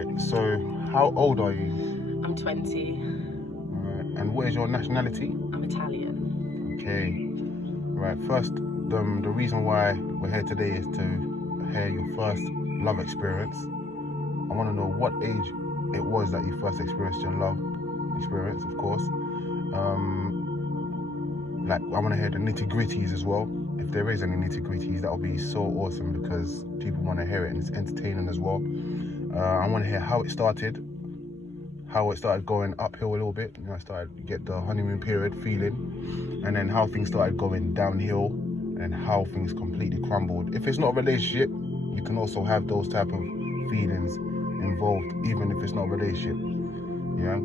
Right, so how old are you? I'm 20. Right, and what is your nationality? I'm Italian. Okay. Right, first, the reason why we're here today is to hear your first love experience. I want to know what age it was that you first experienced your love experience, of course. Like, I want to hear the nitty-gritties as well. If there is any nitty-gritties, that would be so awesome because people want to hear it and it's entertaining as well. I want to hear how it started going uphill a little bit. You know, I started to get the honeymoon period feeling, and then how things started going downhill, and how things completely crumbled. If it's not a relationship, you can also have those type of feelings involved, even if it's not a relationship. Yeah.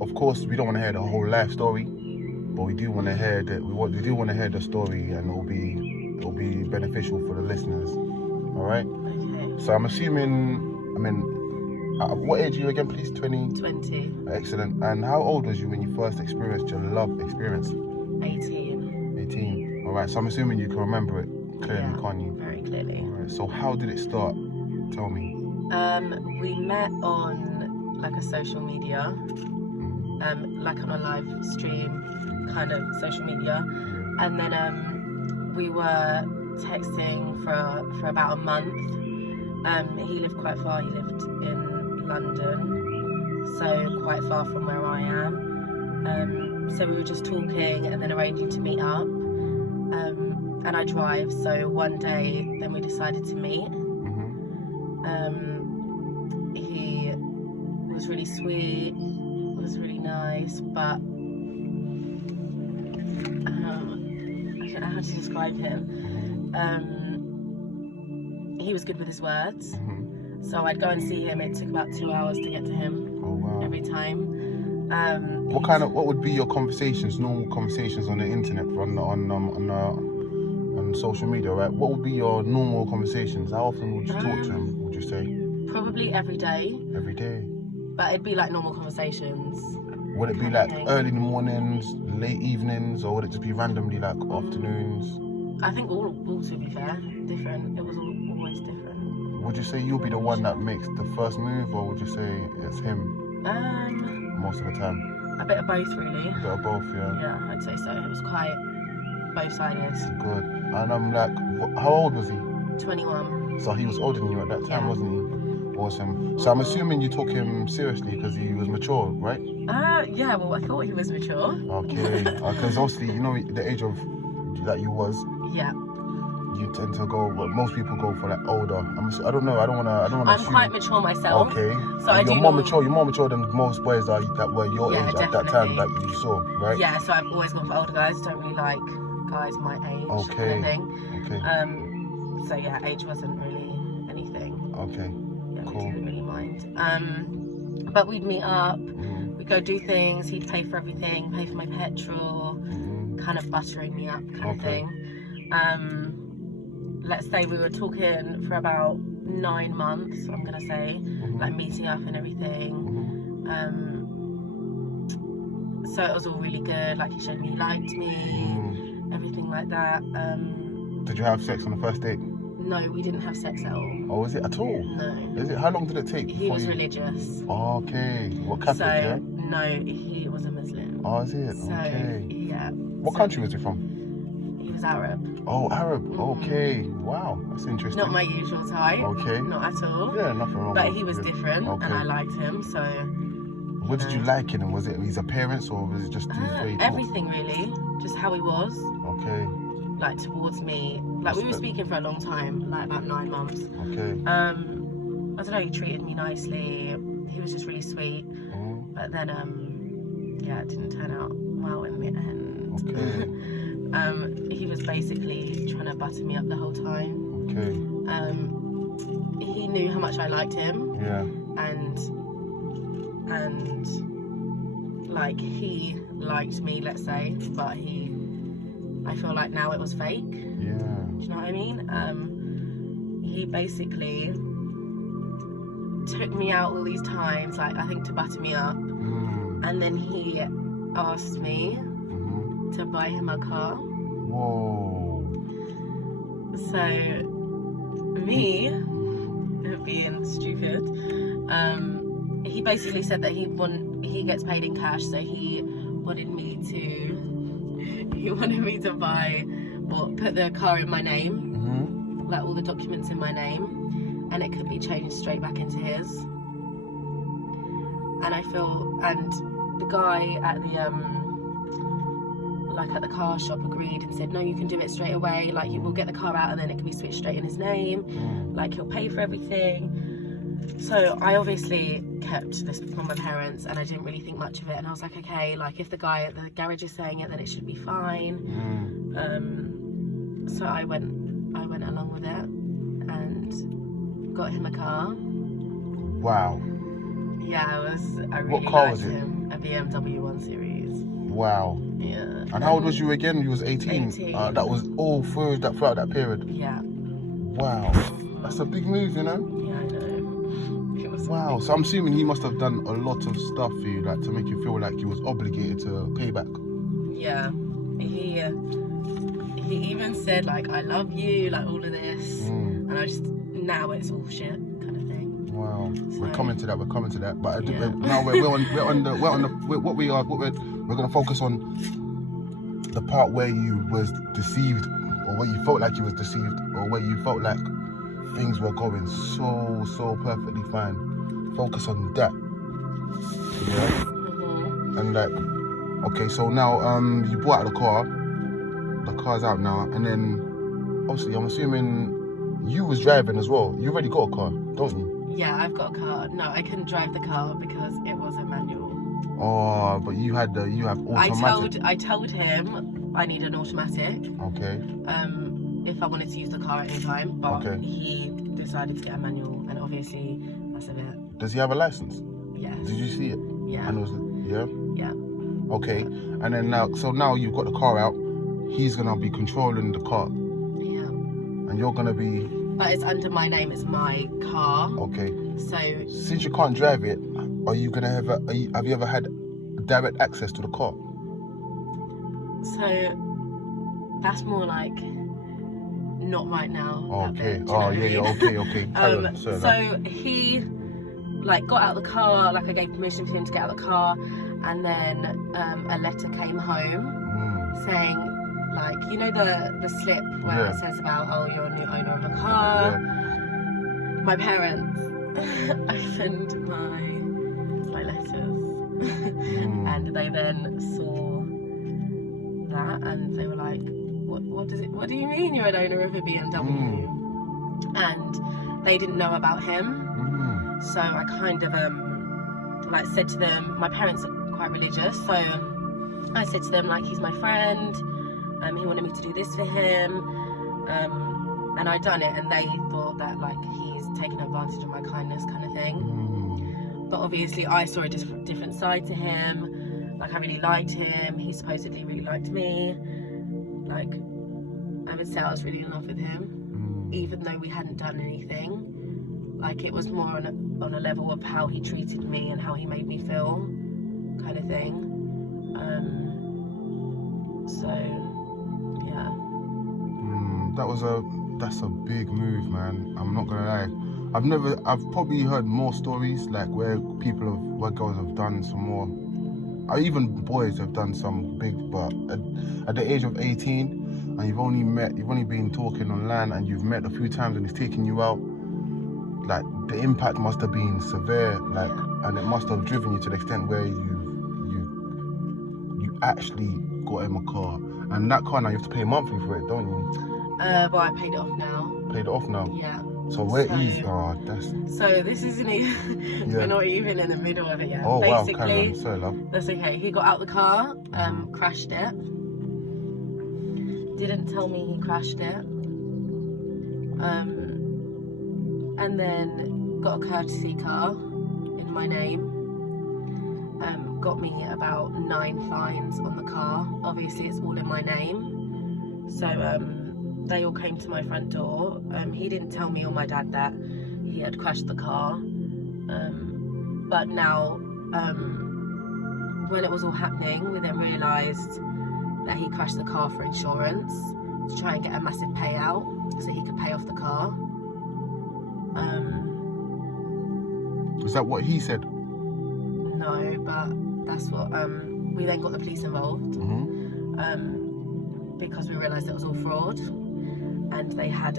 Of course, we don't want to hear the whole life story, but we do want to hear the story, and it'll be beneficial for the listeners. All right. Okay. So I'm assuming, what age are you again, please? 20? 20. Excellent. And how old was you when you first experienced your love experience? 18. 18. All right. So I'm assuming you can remember it clearly, Yeah, can't you? very clearly. All right. So how did it start? Tell me. We met on like a social media, like on a live stream kind of social media, and then we were texting for about a month. He lived quite far. He lived in London, so quite far from where I am. So we were just talking and then arranging to meet up. And I drive, so one day then we decided to meet. He was really sweet, was really nice, but I don't know how to describe him. He was good with his words, so I'd go and see him. It took about 2 hours to get to him. Oh, wow. Every time. What would be your conversations, normal conversations on the internet, on social media, right? What would be your normal conversations? How often would you talk to him, would you say? Probably every day. Every day? But it'd be like normal conversations. Would it be like early in the mornings, late evenings, or would it just be randomly like afternoons? I think all to be fair, different. It was always different. Would you say you'll be the one that makes the first move, or would you say it's him? Most of the time. A bit of both, really. A bit of both, yeah. Yeah, I'd say so. It was quite both-sided. Good. And I'm like, how old was he? 21. So he was older than you at that time, Yeah. wasn't he? Awesome. So I'm assuming you took him seriously because he was mature, right? Yeah. Well, I thought he was mature. Okay. Because obviously, you know, the age of that you was. Yeah. You tend to go. Well, most people go for like older. I don't know. I don't wanna. I'm assume. quite mature myself. Okay. So You're more mature. You're more mature than most boys that were your Yeah, age at that time that definitely. you saw, right? Yeah. So I've always gone for older guys. Don't really like guys my age. Okay. Kind of thing. Okay. So yeah, age wasn't really anything. Okay. Yeah, Cool. we didn't really mind. But we'd meet up. We'd go do things. He'd pay for everything. Pay for my petrol. Kind of buttering me up, kind of thing. Let's say we were talking for about 9 months. I'm gonna say, like meeting up and everything. So it was all really good. Like he showed me he liked me, everything like that. Did you have sex on the first date? No, we didn't have sex at all. Oh, was it at all? No. Is it? How long did it take? He was religious. Oh, okay. What, Catholic? So Yeah. no, he was a Muslim. Oh, is it? So Okay. yeah. What country was he from? He was Arab. Oh, Arab. Okay. Wow, that's interesting. Not my usual type. Okay. Not at all. Yeah, nothing wrong. But with he was it. different, Okay. and I liked him. So. What did you like in him? Was it his appearance or was it just his way he talked? Everything really, just how he was. Okay. Like towards me, like we were speaking for a long time, like about 9 months. Okay. I don't know. He treated me nicely. He was just really sweet. But then, yeah, it didn't turn out well in the end. Okay. He was basically trying to butter me up the whole time. Okay. He knew how much I liked him. Yeah. And like he liked me, let's say, but I feel like now it was fake. Yeah. Do you know what I mean? He basically took me out all these times, like I think to butter me up, and then he asked me to buy him a car. Whoa. So me, being stupid basically said that he gets paid in cash, so he wanted me to buy or put the car in my name, like all the documents in my name, and it could be changed straight back into his. And the guy at the car shop agreed and said, no, you can do it straight away, like we'll get the car out and then it can be switched straight in his name, like he'll pay for everything. So I obviously kept this from my parents and I didn't really think much of it, and I was like, okay, like if the guy at the garage is saying it, then it should be fine. So I went along with it and got him a car. Wow. Yeah, I really what car liked was it? him. A BMW 1 Series. Wow. Yeah. And how old was you again? You was 18. 18. That was all throughout that period. Yeah. Wow. That's a big move, you know? Yeah, I know. It was Wow. So I'm assuming he must have done a lot of stuff for you, like to make you feel like you was obligated to pay back. Yeah. He even said like, I love you, like all of this, and now it's all shit kind of thing. Wow. So, We're coming to that. But yeah. now we're gonna focus on the part where you was deceived, or where you felt like you was deceived, or where you felt like things were going so perfectly fine. Focus on that. Yeah. And like, okay, so now you bought out the car. The car's out now, and then obviously I'm assuming you was driving as well. You already got a car, don't you? Yeah, I've got a car. No, I couldn't drive the car because it was a manual. Oh, but you have automatic. I told him I need an automatic. Okay. If I wanted to use the car at any time, but Okay. he decided to get a manual, and obviously that's a bit. Does he have a license? Yes. Did you see it? Yeah. And it was, yeah. Yeah. Okay. And then now you've got the car out. He's gonna be controlling the car. Yeah. And you're gonna be. But it's under my name. It's my car. Okay. So. Since you can't drive it, are you gonna have you ever had direct access to the car? So that's more like not right now. Okay. That bit, do you know what I mean? Okay. Carry on. Sorry, so he like got out of the car. Like I gave permission for him to get out of the car, and then a letter came home saying, like, you know the slip where it says about, oh, you're a new owner of a car. Yeah. My parents opened my letters and they then saw that and they were like, what do you mean you're an owner of a BMW? And they didn't know about him. So I kind of like said to them, my parents are quite religious, so I said to them, like, he's my friend, he wanted me to do this for him, and I done it, and they thought that like he's taken advantage of my kindness kind of thing. But obviously I saw a different side to him. Like I really liked him, he supposedly really liked me. Like I would say I was really in love with him, even though we hadn't done anything. Like it was more on a level of how he treated me and how he made me feel, kind of thing. So yeah. That's a big move, man. I'm not gonna lie. I've probably heard more stories like where girls have done some more, or even boys have done some big, but at the age of 18 and you've only been talking online and you've met a few times and he's taking you out, like the impact must have been severe, like, and it must have driven you to the extent where you actually got him a car. And that car now you have to pay monthly for it, don't you? Well, I paid it off now. Paid it off now? Yeah. So where is that's so this isn't even we're not even in the middle of it yet. Oh basically, wow, carry on. Sorry, love. That's okay. He got out the car, crashed it. Didn't tell me he crashed it. And then got a courtesy car in my name. Got me about 9 fines on the car. Obviously it's all in my name. So they all came to my front door. He didn't tell me or my dad that he had crashed the car. But now, when it was all happening, we then realised that he crashed the car for insurance to try and get a massive payout so he could pay off the car. Is that what he said? know, but that's what we then got the police involved because we realised it was all fraud, and they had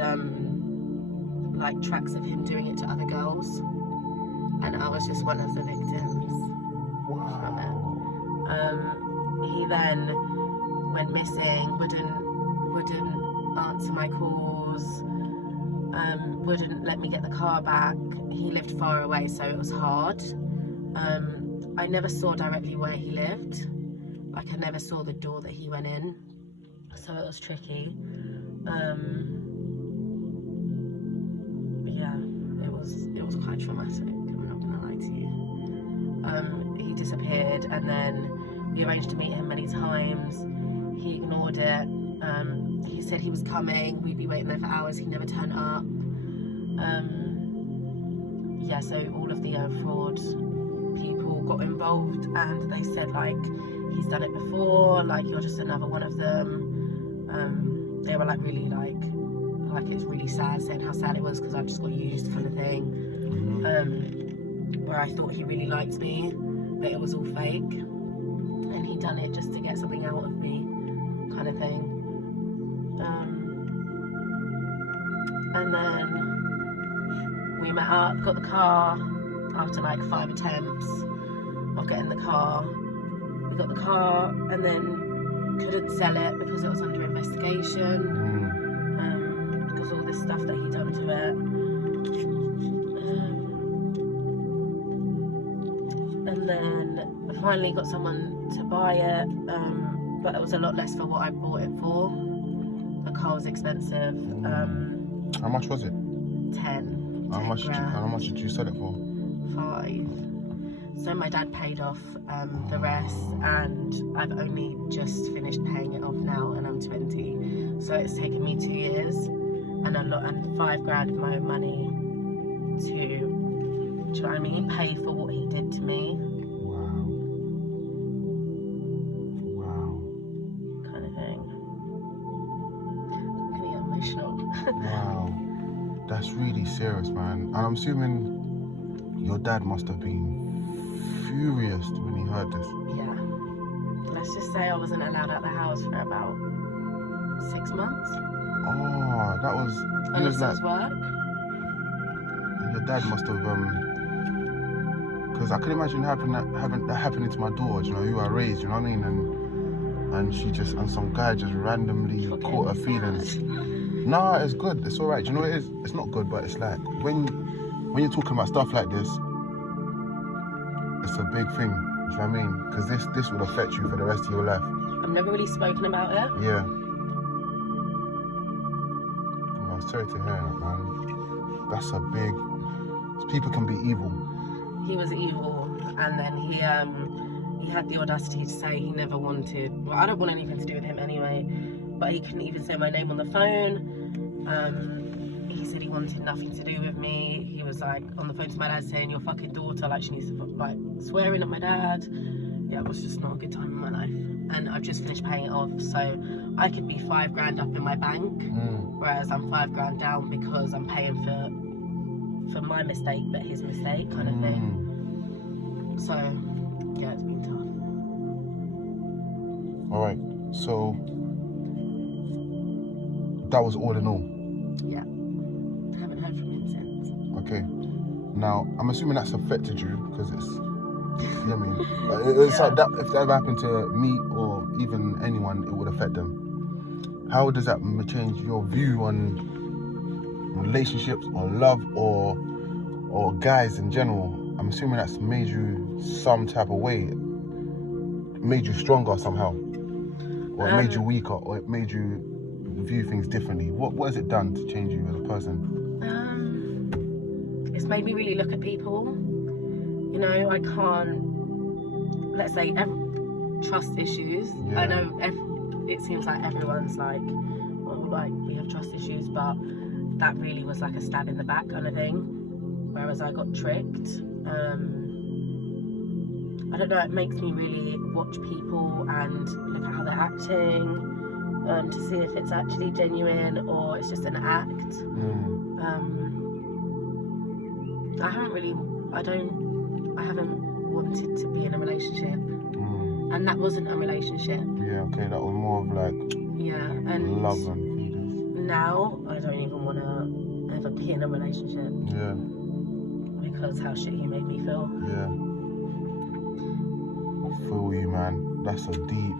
like tracks of him doing it to other girls, and I was just one of the victims from it. He then went missing, wouldn't answer my calls, wouldn't let me get the car back. He lived far away, so it was hard. I never saw directly where he lived. Like, I never saw the door that he went in, so it was tricky. Yeah, it was quite traumatic, I'm not gonna lie to you. He disappeared, and then we arranged to meet him many times. He ignored it. He said he was coming, we'd be waiting there for hours, he never turned up. Yeah, so all of the fraud people got involved, and they said, like, he's done it before, like, you're just another one of them. They were like really like it's really sad, saying how sad it was because I just got used, kind of thing. Where I thought he really liked me, but it was all fake, and he done it just to get something out of me, kind of thing. And then we met up, got the car after like 5 attempts of getting the car. We got the car and then couldn't sell it because it was under investigation, because all this stuff that he done to it. And then I finally got someone to buy it, but it was a lot less for what I bought it for. The car was expensive. How much was it? 10. How much did you sell it for? 5. So my dad paid off the rest, and I've only just finished paying it off now, and I'm 20. So it's taken me 2 years and and 5 grand of my own money to, do you know what I mean, pay for what he did to me. Wow. Kind of thing. I'm gonna get emotional. Wow. That's really serious, man. And I'm assuming your dad must have been furious when he heard this. Yeah. Let's just say I wasn't allowed out the house for about 6 months. Oh, that was... Unless it was work. And your dad must have... Because I could imagine having that happening to my daughter, you know, who I raised, you know what I mean? And she just... And some guy just randomly caught her feelings. Nah, it's good. It's all right. Do you know what it is? It's not good, but it's like... When you're talking about stuff like this, it's a big thing, do you know what I mean? Because this would affect you for the rest of your life. I've never really spoken about it. Yeah. I'm sorry to hear that, man. That's a big... People can be evil. He was evil, and then he had the audacity to say he never wanted... Well, I don't want anything to do with him anyway, but he couldn't even say my name on the phone. He said he wanted nothing to do with me. He was like on the phone to my dad saying, your fucking daughter, like she needs to, like, swearing at my dad. Yeah, it was just not a good time in my life. And I've just finished paying it off, so I could be 5 grand up in my bank, whereas I'm 5 grand down because I'm paying for my mistake, but his mistake, kind of thing. So yeah, it's been tough. All right, so that was all in all. Yeah. Haven't heard from him since. Okay. Now, I'm assuming that's affected you because it's, you know what I mean? It's like that, if that ever happened to me or even anyone, it would affect them. How does that change your view on relationships or love or guys in general? I'm assuming that's made you some type of way. Made you stronger somehow. Or it made you weaker, or it made you view things differently. What has it done to change you as a person? It's made me really look at people. You know, I can't, let's say, trust issues. Yeah. I know it seems like everyone's like, well, like, we have trust issues, but that really was like a stab in the back kind of thing. Whereas I got tricked. I don't know, it makes me really watch people and look at how they're acting, to see if it's actually genuine or it's just an act. I haven't wanted to be in a relationship, and that wasn't a relationship. Yeah, okay, that was more of like and love and feelings. now I don't even want to ever be in a relationship. Yeah. Because how shit he made me feel. Yeah. I feel you, man. That's a deep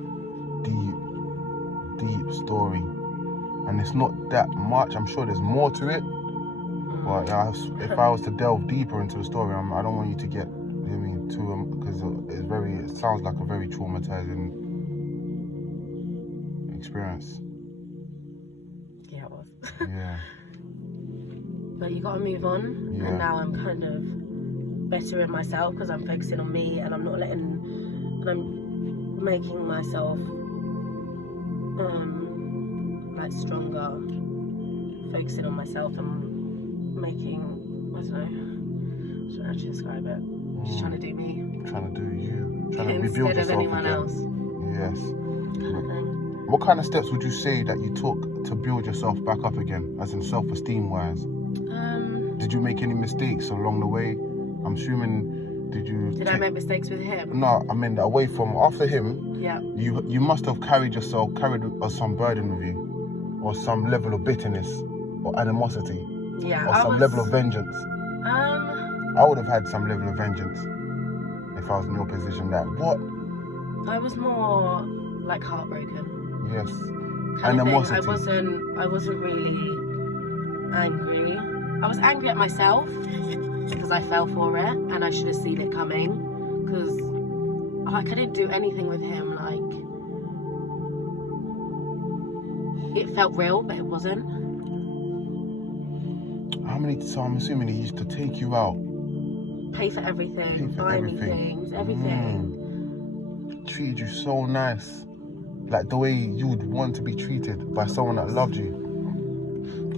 story. And it's not that much. I'm sure there's more to it. But if I was to delve deeper into the story, I don't want you to get, too, because it sounds like a very traumatizing experience. Yeah, it was. Yeah. But you gotta move on. Yeah. And now I'm kind of bettering myself because I'm focusing on me, and I'm making myself like stronger, focusing on myself and making, I don't know how to describe it. Just trying to do me. Trying to do you. Trying to rebuild instead of yourself anyone again. else. Yes. Kind of thing. What kind of steps would you say that you took to build yourself back up again, as in self-esteem wise? Did you make any mistakes along the way? I'm assuming, Did I make mistakes with him? No, I mean away from after him. Yeah. You must have carried some burden with you, or some level of bitterness, or animosity, Yeah. or some level of vengeance. I would have had some level of vengeance if I was in your position. That what? I was more like heartbroken. Yes. Kind Animosity. of thing. I wasn't really angry. I was angry at myself because I fell for it and I should have seen it coming, because I couldn't do anything with him. Like, it felt real, but it wasn't. So I'm assuming he used to take you out, pay for everything, buy me things, everything. Treated you so nice, like the way you would want to be treated by someone that loved you.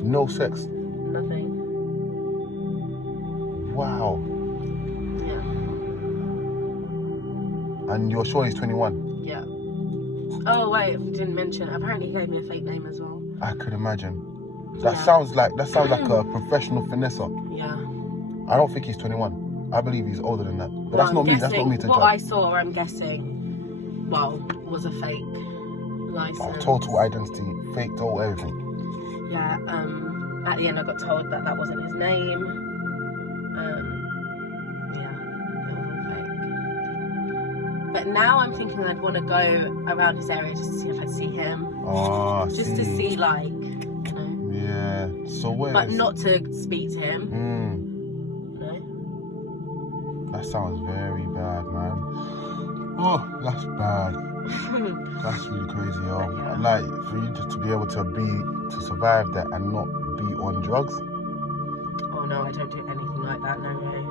No sex. Nothing. Wow. Yeah. And you're sure he's 21? Yeah. Oh wait, I didn't mention. Apparently he gave me a fake name as well. I could imagine. That sounds like a professional finesser. Yeah. I don't think he's 21. I believe he's older than that. But that's not me. That's not me to what judge. I saw, I'm guessing, was a fake license. Total identity, fake, total everything. Yeah. At the end, I got told that wasn't his name. Yeah, it was all fake. But now I'm thinking I'd want to go around his area just to see if I see him. Oh, just to see, like, Yeah. So where? But not to speak to him. That sounds very bad, man. Oh, that's bad. That's really crazy, yo. Yeah. Like, for you to be able to survive that and not be on drugs. Oh no, I don't do anything like that, no way.